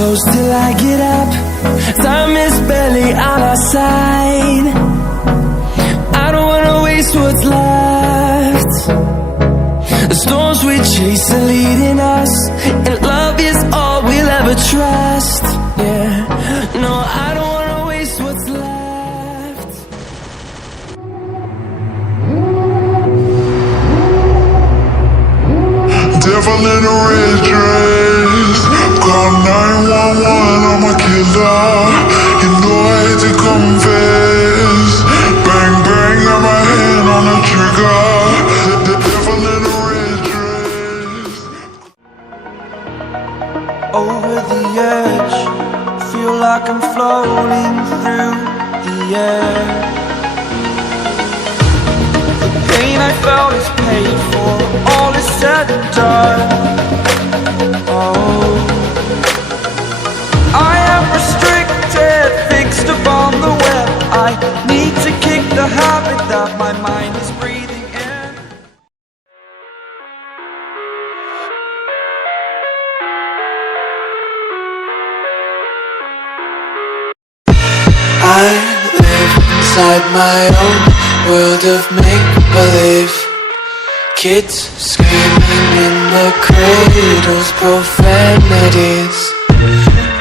close till I get up. Time is barely on our side. I don't wanna waste what's left. The storms we chase are leading us, and love is all we'll ever trust. Yeah, no, I don't wanna waste what's left. Devil in a red dress, call 911, I'm a killer. You know I hate to confess. Bang bang, got my hand on the trigger. The devil in a red dress. Over the edge, feel like I'm floating through the air. The pain I felt is paid for, all is said and done. Oh, I am restricted, fixed upon the web. I need to kick the habit that my mind is breathing in. I live inside my own world of make-believe. Kids screaming in the cradles, profanities.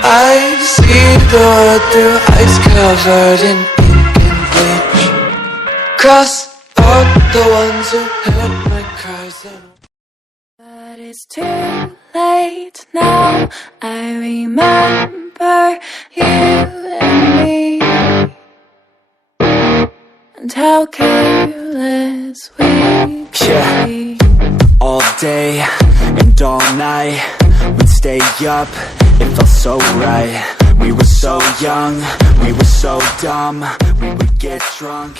I see the world through ice covered in ink and bleach. Cross out the ones who heard my cries. But it's too late now. I remember you and me, and how careless we be. All day and all night, we'd stay up, it felt so right. We were so young, we were so dumb. We would get drunk